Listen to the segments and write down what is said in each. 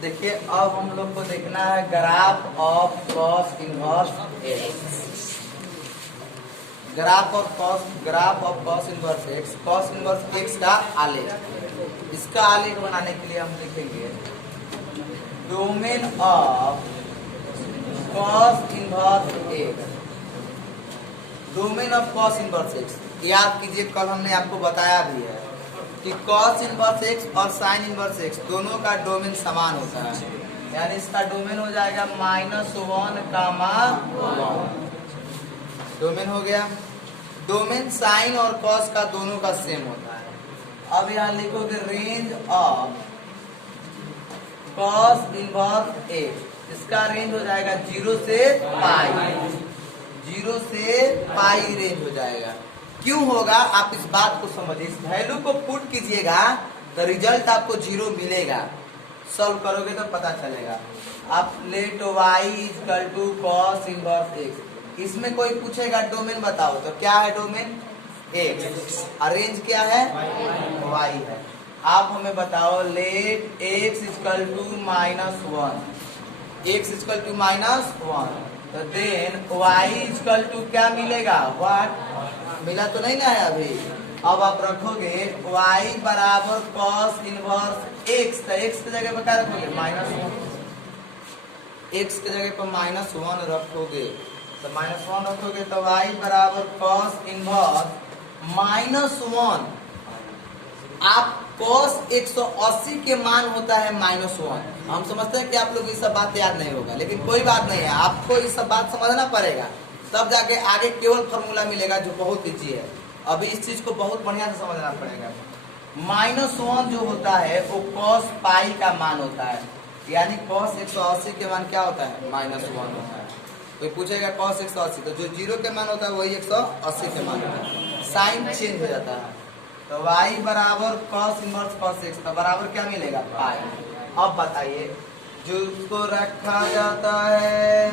देखिए अब हम लोग को देखना है graph of cos inverse x. Graph of cos inverse x, cos inverse x का आलेख। इसका आलेख बनाने के लिए हम लिखेंगे domain of cos inverse x. Domain of cos inverse x, याद कीजिए कल हमने आपको बताया भी है कि कॉस इनवर्स एक्स और साइन इनवर्स एक्स दोनों का डोमेन समान होता है, यानी इसका डोमेन हो जाएगा -1, डोमेन हो गया। डोमेन साइन और कॉस का दोनों का सेम होता है। अब यहाँ लिखोगे range of cos inverse x, इसका रेंज हो जाएगा 0 से पाई, 0 से पाई रेंज हो जाएगा। क्यों होगा आप इस बात को समझिए, इस वैल्यू को पुट कीजिएगा तो रिजल्ट आपको 0 मिलेगा। सॉल्व करोगे तो पता चलेगा। आप let y equal to cos inverse x, इसमें कोई पूछेगा डोमेन बताओ तो क्या है डोमेन x, और रेंज क्या है y है। आप हमें बताओ let x equal to -1, x equal to -1, तो देन y इक्वल टू क्या मिलेगा, व्हाट मिला तो नहीं ना है अभी। अब आप रखोगे y बराबर कॉस इनवर्स x, तो x की जगह पर क्या रखोगे -1, x की जगह पर -1 रखोगे, तो -1 रखोगे तो y बराबर कॉस इनवर्स -1। आप कॉस 180 के मान होता है -1। हम समझते हैं कि आप लोग ये सब बात याद नहीं होगा, लेकिन कोई बात नहीं है, आपको ये सब बात समझना पड़ेगा, तब जाके आगे केवल फॉर्मूला मिलेगा जो बहुत इजी है। अभी इस चीज को बहुत बढ़िया से समझना पड़ेगा। -1 जो होता है वो कॉस पाई का मान होता है, यानी कॉस 180 के मान क्या होता है -1 होता है। तो पूछेगा कॉस 180, तो जो 0 के मान होता है वही 180 के मान होता है, साइन चेंज हो जाता है। तो y बराबर कॉस इनवर्स कॉस एक्स का बराबर क्या मिलेगा पाई। अब बताइए जो उसको रखा जाता है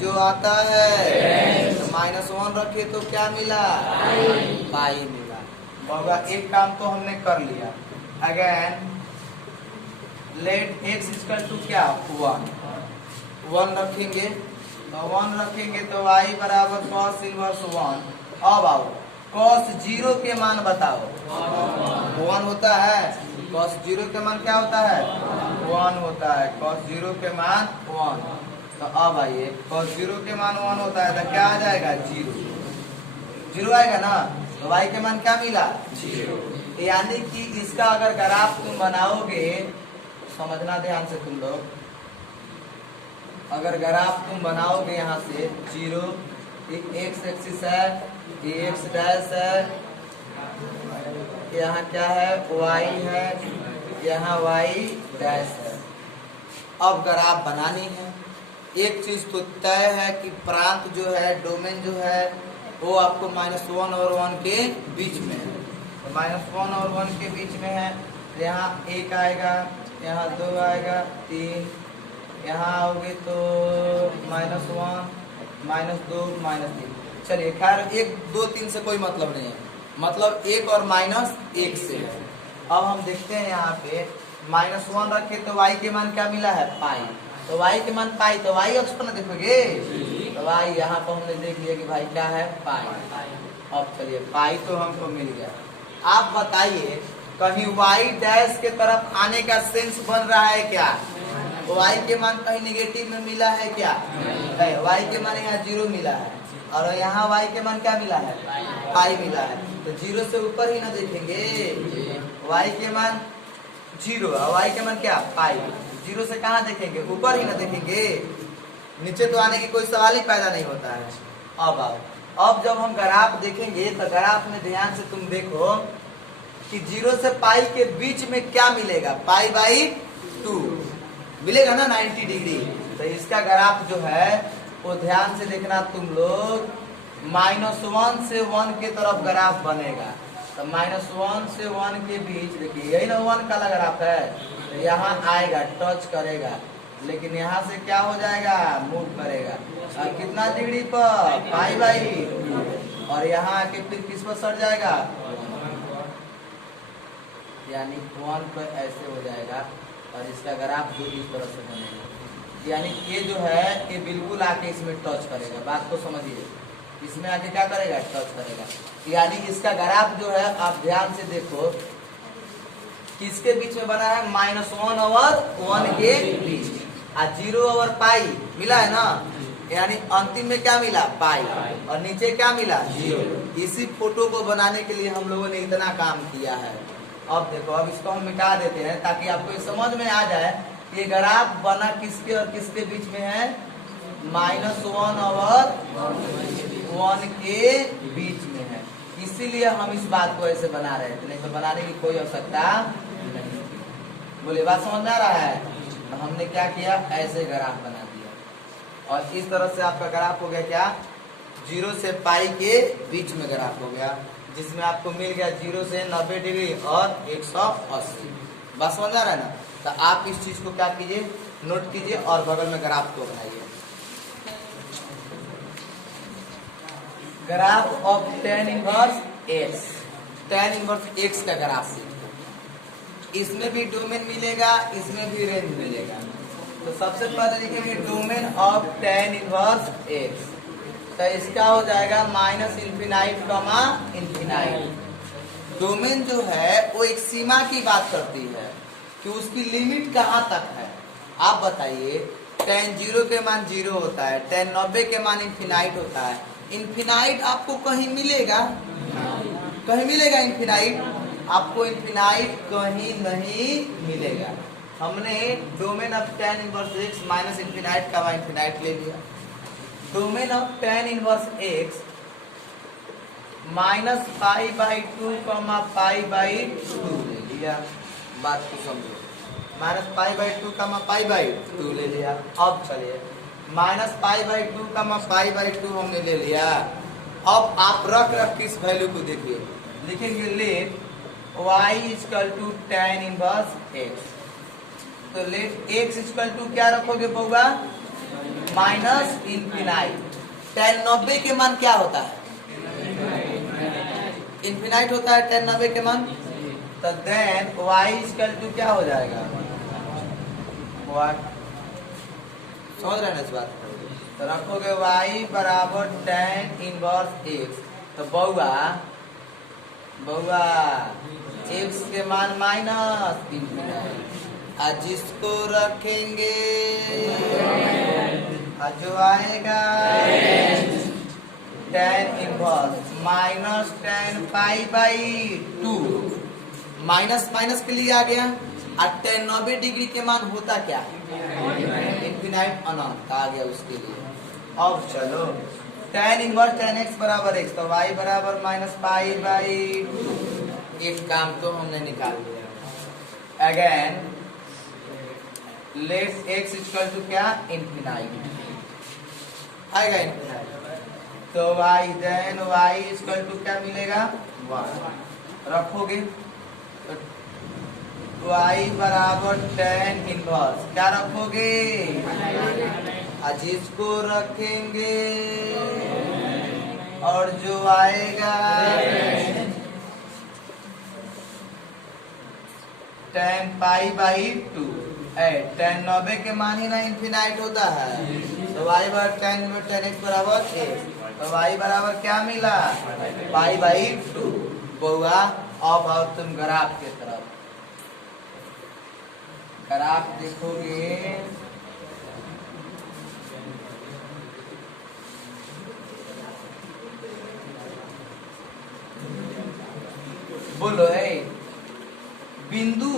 जो आता है तो -1 रखे तो क्या मिला पाई मिला। होगा एक काम तो हमने कर लिया। Again let x equal to क्या 1 रखेंगे, तो 1 रखेंगे तो y बराबर कॉस इनवर्स 1। अब आओ कॉस 0 के मान बताओ, 1 होता है। कॉस 0 के मान क्या होता है 1 होता है, कॉस 0 के मान 1। तो अब आइए कॉस 0 के मान 1 होता है तो क्या आ जाएगा 0 आएगा ना, तो y के मान क्या मिला 0। यानी कि इसका अगर ग्राफ तुम बनाओगे, समझना ध्यान से तुम लोग, अगर ग्राफ तुम बनाओगे यहाँ से 0, एक्स एक्सिस है, ये एक्स डैश है, यहाँ क्या है y है, यहाँ y डैश है। अब ग्राफ बनानी है, एक चीज तो तय है कि प्रांत जो है डोमेन जो है वो आपको -1 और 1 के बीच में है, तो -1 और 1 के बीच में है। यहाँ 1 आएगा, यहाँ 2 आएगा, 3, यहाँ आओगे तो -1 -2 -3। चलिए खैर 1 2 3 से कोई मतलब नहीं है, मतलब 1 और -1 से है। अब हम देखते हैं यहाँ पे -1 रखे तो y के मान क्या मिला है पाई, तो y के मान पाई, तो y अक्ष पर ना देखोगे, तो y यहाँ पर हमने देख लिया कि भाई क्या है पाई। अब चलिए पाई तो हमको मिल गया। आप बताइए कहीं y डैश के तरफ आने का सेंस बन रहा है क्या, y के मान कहीं नेगेटिव में मिला है क्या, y के मान यहाँ 0 मिला है और यहाँ y के मान क्या मिला है पाई मिला है, तो 0 से ऊपर ही ना देखेंगे, y के मान 0 और y के मान क्या पाई, 0 से कहाँ देखेंगे ऊपर ही ना देखेंगे, नीचे तो आने की कोई सवाल ही पैदा नहीं होता है। अब जब हम ग्राफ देखेंगे तो ग्राफ में ध्यान से तुम देखो कि 0 से पाई के बीच में क्या मिलेगा, पाई/2 मिलेगा ना 90 डिग्री। तो इसका ग्राफ जो है वो ध्यान से देखना तुम लोग, -1 से 1 के तरफ ग्राफ बनेगा, तो -1 से 1 के बीच देखिए यही ना 1 का ग्राफ है, तो यहाँ आएगा टच करेगा, लेकिन यहाँ से क्या हो जाएगा मूव करेगा, और कितना डिग्री पर पाई/2, और यहाँ आके फिर किस पर सट जाएगा, यानी 1 पर ऐसे हो जाएगा और इसका ग्राफ जो इस तरह से बनेगा, यानी ये जो है ये बिल्कुल आके इसमें टच करेगा। बात को समझिए, इसमें आके क्या करेगा, टच करेगा। यानी इसका ग्राफ जो है आप ध्यान से देखो किसके बीच में बना है, -1 और 1 के बीच, और 0 और पाई मिला है ना, यानी अंतिम में क्या मिला, पाई, और नीचे क्या मिला, 0। इसी फोटो को बनाने के लिए हम लोगों ने इतना काम किया है। अब देखो, अब इसको हम मिटा देते हैं ताकि आपको ये समझ में आ जाए ये ग्राफ बना किसके और किसके बीच में है, -1 और 1 के बीच में है। इसीलिए हम इस बात को ऐसे बना रहे थे, नहीं तो बनाने की कोई आवश्यकता नहीं। बोले बात समझ में आ रहा है? तो हमने क्या किया, ऐसे ग्राफ बना दिया, और इस तरह से आपका ग्राफ हो गया क्या, 0 से पाई के बीच में ग्राफ हो गया, जिसमें आपको मिल गया 0 से 90 डिग्री और 180। बात समझ आ रहा है ना? तो आप इस चीज को क्या कीजिए, नोट कीजिए और बगल में ग्राफ को बनाइए। Graph of tan inverse x, tan inverse x का ग्राफ सीखो। इसमें भी डोमेन मिलेगा, इसमें भी रेंज मिलेगा। तो सबसे पहले लिखेंगे domain of tan inverse x, तो इसका हो जाएगा -∞, ∞। डोमेन जो है वो एक सीमा की बात करती है कि उसकी लिमिट कहाँ तक है। आप बताइए, tan 0 के मान 0 होता है, tan 90 के मान इन्फिनाइट होता है। इन्फिनाइट आपको कहीं मिलेगा, कहीं मिलेगा इन्फिनाइट? आपको इन्फिनाइट कहीं नहीं मिलेगा। हमने domain of tan inverse x -∞ का इन्फिनाइट ले लिया। Domain of tan inverse x -π/2, π/2 ले लिया। बात को समझो, -π/2, π/2 ले लिया। अब चलिए -π/2, π/2 हमने ले लिया। अब आप रख इस वैल्यू को देखिए, लिखेंगे let y = tan inverse x। तो लेट x = क्या रखोगे बउआ, -∞। tan 90 के मान क्या होता है, इन्फिनाइट होता है tan 90 के मान। तो देन y = क्या हो जाएगा, समझ रहे हैं इस बात को? तो रखोगे y बराबर tan इनवर्स x। तो बउआ x के मान -∞, और जिसको रखेंगे जो आएगा tan इनवर्स -tan π/2, माइनस के लिए आ गया। और tan 90 डिग्री के मान होता क्या, इन्फिनाइट, अनंत आ गया उसके लिए। अब चलो tan इनवर्स tan x बराबर x, तो y बराबर -π/2। एक काम तो हमने निकाल लिया। अगेन लेट x = क्या, इन्फिनाइट आएगा, इन्फिनाइट। तो y देन y = क्या मिलेगा, 1 रखोगे। तो y बराबर tan इनवर्स क्या रखोगे, और जिसको रखेंगे और जो आएगा tan π/2। tan 90 के मान ही ना इन्फिनाइट होता है। तो y बराबर tan x बराबर x। तो y बराबर क्या मिला, π/2। बउआ अब आओ तुम ग्राफ के तरफ। ग्राफ देखोगे, बोलो है बिंदु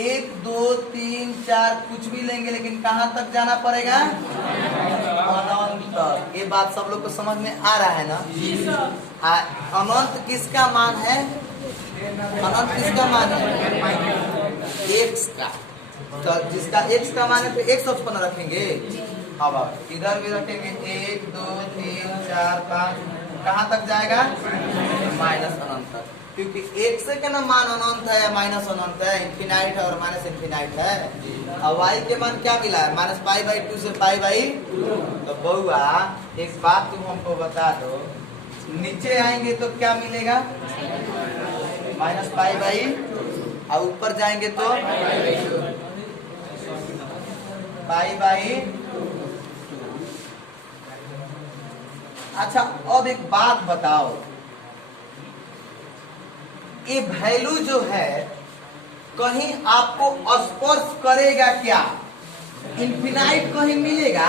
1 2 3 4 कुछ भी लेंगे, लेकिन कहाँ तक जाना पड़ेगा, अनंत तक। ये बात सब लोग को समझ में आ रहा है ना? अनंत किसका मान है, अनंत किसका मान है, x का। तो जिसका x का मान है तो x ऑप्शन रखेंगे। अब इधर भी रखेंगे 1 2 3 4 5, कहाँ तक जाएगा, माइनस अनंत तक, क्योंकि एक से का ना मान अनंत है या माइनस अनंत है, इन्फिनाइट है और माइनस इन्फिनाइट है। अब y के मान क्या मिला है, -π/2 से π/2। तो बउआ एक बात तुम हमको बता दो, नीचे आएंगे तो क्या मिलेगा, -π/2, और ऊपर जाएंगे तो पाई बाई 2। अच्छा अब एक बात बताओ, ये वैल्यू जो है कहीं आपको स्पर्श करेगा क्या? इन्फिनाइट कहीं मिलेगा?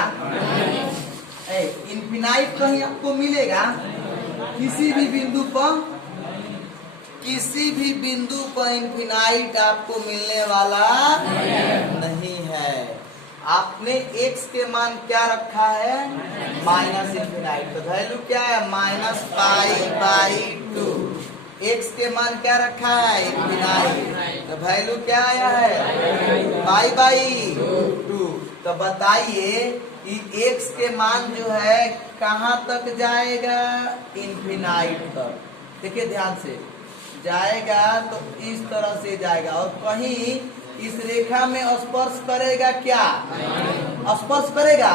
इन्फिनाइट कहीं आपको मिलेगा? किसी भी बिंदु पर, किसी भी बिंदु पर इन्फिनाइट आपको मिलने वाला नहीं है। आपने x के मान क्या रखा है? Minus infinite. तो वैल्यू क्या है? Minus pi by 2। x के मान क्या रखा है? इन्फिनाइट। तो वैल्यू क्या आया है? Pi by 2। तो बताइए कि x के मान जो है कहाँ तक जाएगा? इन्फिनाइट तक। देखिए ध्यान से, जाएगा तो इस तरह से जाएगा और कहीं इस रेखा में स्पर्श करेगा क्या? स्पर्श करेगा?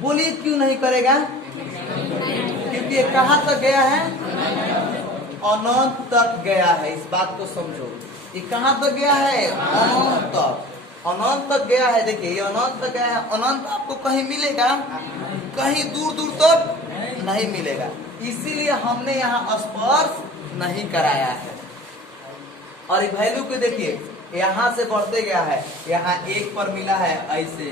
बोलिए क्यों नहीं करेगा? क्योंकि ये कहाँ तक गया है? अनंत तक गया है। इस बात को समझो, ये कहाँ तक गया है? अनंत तक। अनंत तक गया है। देखिए ये अनंत तक गया है। अनंत आपको कहीं मिलेगा? कहीं दूर दूर तक नहीं मिलेगा। इसीलिए हमने यहाँ स्पर्श नहीं कराया है। और ये वैल्यू को देखिए, यहाँ से बढ़ते गया है। यहाँ 1 पर मिला है ऐसे,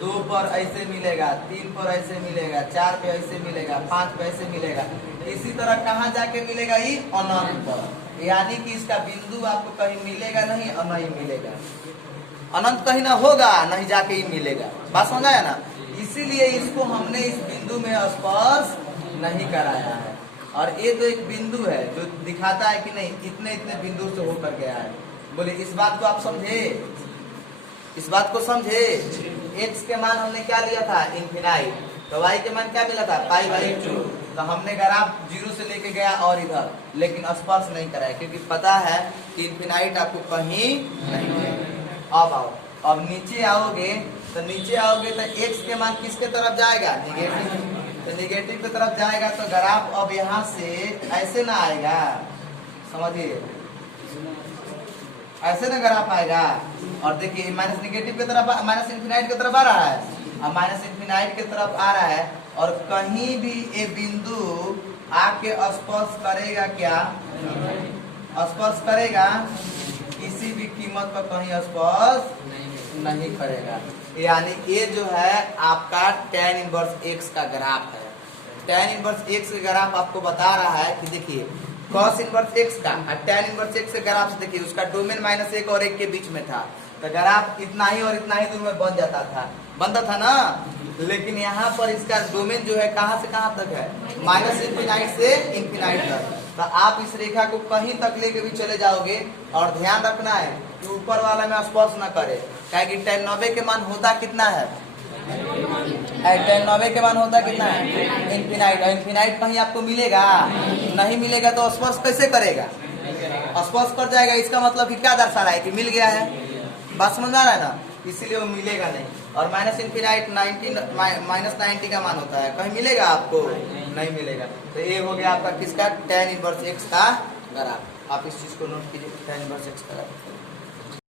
2 पर ऐसे मिलेगा, 3 पर ऐसे मिलेगा, 4 पे ऐसे मिलेगा, 5 पे ऐसे मिलेगा। इसी तरह कहाँ जाके मिलेगा? ये अनंत पर। यानी कि इसका बिंदु आपको कहीं मिलेगा नहीं और नहीं मिलेगा। अनंत कहीं ना होगा, नहीं जाके ही मिलेगा। बात समझ आया ना? इसीलिए इसको हमने इस बिंदु में स्पर्श नहीं कराया है। और ये तो एक बिंदु है जो दिखाता है कि नहीं इतने इतने बिंदु से होकर गया है। बोले इस बात को आप समझे? इस बात को समझे? x के मान हमने क्या लिया था? इन्फिनाइट। तो y के मान क्या मिला था? Pi by 2। तो हमने ग्राफ 0 से लेके गया और इधर, लेकिन स्पर्श नहीं कराया क्योंकि पता है कि इन्फिनाइट आपको कहीं नहीं मिलेगा। अब आओ, अब नीचे आओगे तो x के मान किसके तरफ जाएगा? निगेटिव। तो निगेटिव की तरफ जाएगा तो ग्राफ अब यहाँ से ऐसे ना आएगा, समझिए ऐसे ना ग्राफ आएगा। और देखिए माइनस निगेटिव की तरफ, माइनस इन्फिनाइट की तरफ आ रहा है, अब माइनस इन्फिनाइट की तरफ आ रहा है। और कहीं भी ये बिंदु आके स्पर्श करेगा क्या? स्पर्श करेगा? किसी भी कीमत पर कहीं स्पर्श नहीं करेगा। यानी ये जो है आपका tan इनवर्स x का ग्राफ है। tan इनवर्स x का ग्राफ आपको बता रहा है कि देखिए cos इनवर्स x का और tan इनवर्स x के ग्राफ से देखिए उसका डोमेन -1 और 1 के बीच में था। तो ग्राफ इतना ही और इतना ही दूर में बनता था ना। लेकिन यहाँ पर इसका डोमेन जो है कहाँ से कहाँ तक है? माइनस इन्फिनाइट से इन्फिनाइट तक। तो आप इस रेखा को कहीं तक लेके भी चले जाओगे और ध्यान रखना है कि ऊपर वाला में स्पर्श न करे। कि tan 90 के मान होता कितना है? tan 90 के मान होता कितना है? इन्फिनाइट। और इन्फिनाइट कहीं आपको मिलेगा? नहीं मिलेगा। तो स्पर्श कैसे करेगा? स्पर्श कर जाएगा। इसका मतलब कि क्या दर्शा रहा है? कि मिल गया है। बात समझ आ रहा है ना? इसीलिए वो मिलेगा नहीं। और माइनस इन्फिनाइट -90 का मान होता है, कहीं मिलेगा आपको? नहीं मिलेगा। तो ये हो गया आपका किसका? tan इनवर्स x का ग्राफ। आप इस चीज को नोट कीजिए, tan इनवर्स x का ग्राफ।